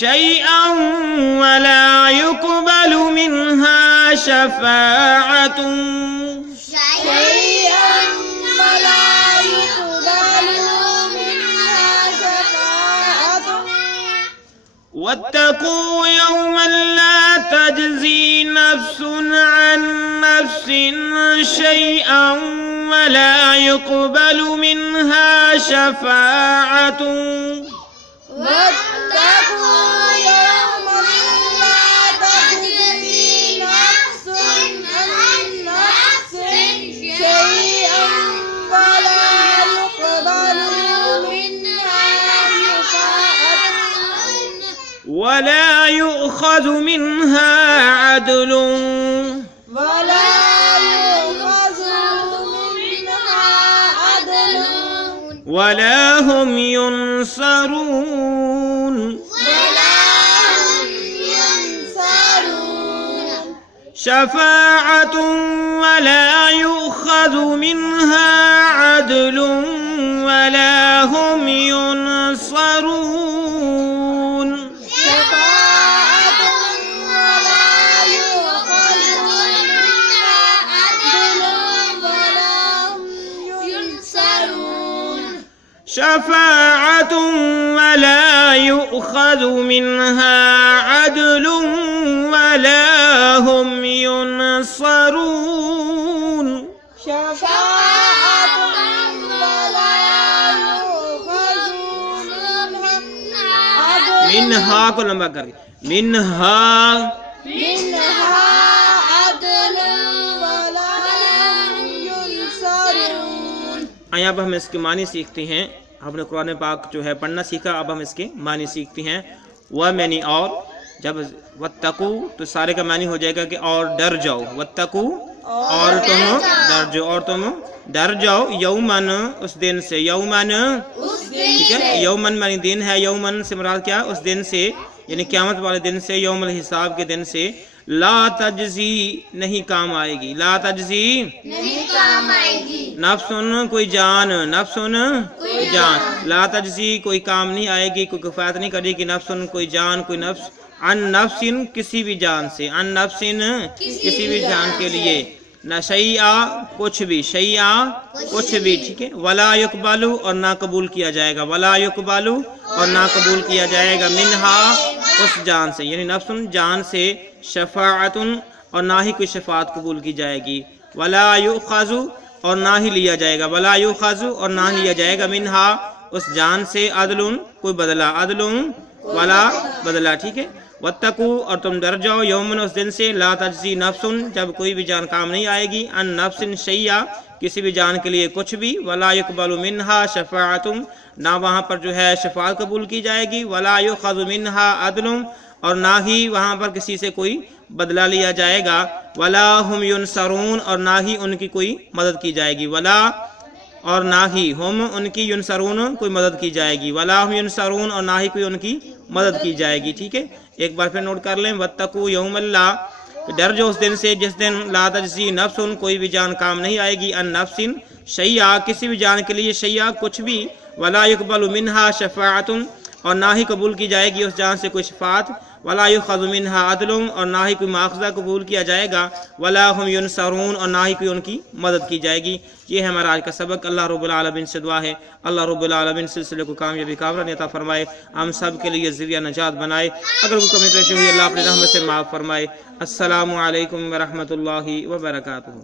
شيئا ولا يقبل منها شفاعة واتقوا يوما لا تجزي نفس عن نفس شيئا ولا يقبل منها شفاعة واتقوا يوما لا تجزي نفس عن نفس شيئا ولا يقبل منها شفاعة ولا يؤخذ منها عدل ولا هم ينصرون شفاعة ولا يؤخذ منها عدل ولا هم ينصرون شفاعة ولا يؤخذ منها عدل ولا هم ينصرون شفاعة ولا يؤخذ منها کو لمبا کر کے منها عدل ولا هم ينصرون. اب ہم اس کے معنی سیکھتے ہیں. ہم نے قرآن پاک جو ہے پڑھنا سیکھا، اب ہم اس کے معنی سیکھتے ہیں. وہ معنی اور جب واتقو تو سارے کا معنی ہو جائے گا کہ اور ڈر جاؤ. واتقو اور تم ڈر جاؤ، اور تم ڈر جاؤ یومن اس دن سے. یومن ٹھیک ہے، یومن معنی دن ہے. یومن سے مراد کیا؟ اس دن سے، یعنی قیامت والے دن سے، یوم الحساب کے دن سے. لا تجزی نہیں کام آئے گی، لا تجزی نہیں کام آئے گی، نفسن کوئی جان، نفسن کوئی جان، لا تجزی کوئی کام نہیں آئے گی، کوئی کفایت نہیں کرے گی، نفسن کوئی جان، کوئی نفس، عن نفسن کسی بھی جان سے، عن نفسن کسی بھی جان کے لیے، نہ شیئا کچھ بھی، شیئا کچھ بھی، ٹھیک ہے. ولا یقبلو اور نہ قبول کیا جائے گا، ولا یقبلو اور نہ قبول کیا جائے گا، منہا اس جان سے، یعنی نفسن جان سے، شفاعتن اور نہ ہی کوئی شفاعت قبول کی جائے گی، ولا یؤخذ اور نہ ہی لیا جائے گا، ولا یؤخذ اور نہ ہی لیا جائے گا، منہا اس جان سے، عدل کوئی بدلہ، عدل ولا بدلہ، ٹھیک ہے. واتقوا اور تم ڈر جاؤ یومن اس دن سے، لا تجزی نفسن جب کوئی بھی جان کام نہیں آئے گی، ان نفس شیئا کسی بھی جان کے لیے کچھ بھی، ولا یقبل منہا شفاعت نہ وہاں پر جو ہے شفاعت قبول کی جائے گی، ولا یؤخذ منہا عدل اور نہ ہی وہاں پر کسی سے کوئی بدلہ لیا جائے گا، ولا ہم ینصرون اور نہ ہی ان کی کوئی مدد کی جائے گی، ولا اور نہ ہی ہم ان کی ینصرون کوئی مدد کی جائے گی، ولا ہم ینصرون اور نہ ہی کوئی ان کی مدد کی جائے گی. ٹھیک ہے، ایک بار پھر نوٹ کر لیں. واتقوا یوم اللہ ڈر جو اس دن سے جس دن لا تجزی نفس کوئی بھی جان کام نہیں آئے گی، ان نفس شیئا کسی بھی جان کے لیے، شیئا کچھ بھی، ولا یقبل منہا شفاعت اور نہ ہی قبول کی جائے گی اس جان سے کوئی شفاعت، ولا یؤخذ منہا عدل اور نہ ہی کوئی مواخذہ قبول کیا جائے گا، ولا ہم ینصرون اور نہ ہی کوئی ان کی مدد کی جائے گی. یہ ہے ہمارا آج کا سبق. اللہ رب العالمین سے دعا ہے اللہ رب العالمین سلسلے کو کامیابی کامران عطا فرمائے، ہم سب کے لیے ذریعہ نجات بنائے، اگر کوئی کمی پیشی ہوئی اللہ اپنے رحمت سے معاف فرمائے. السلام علیکم ورحمۃ اللہ وبرکاتہ.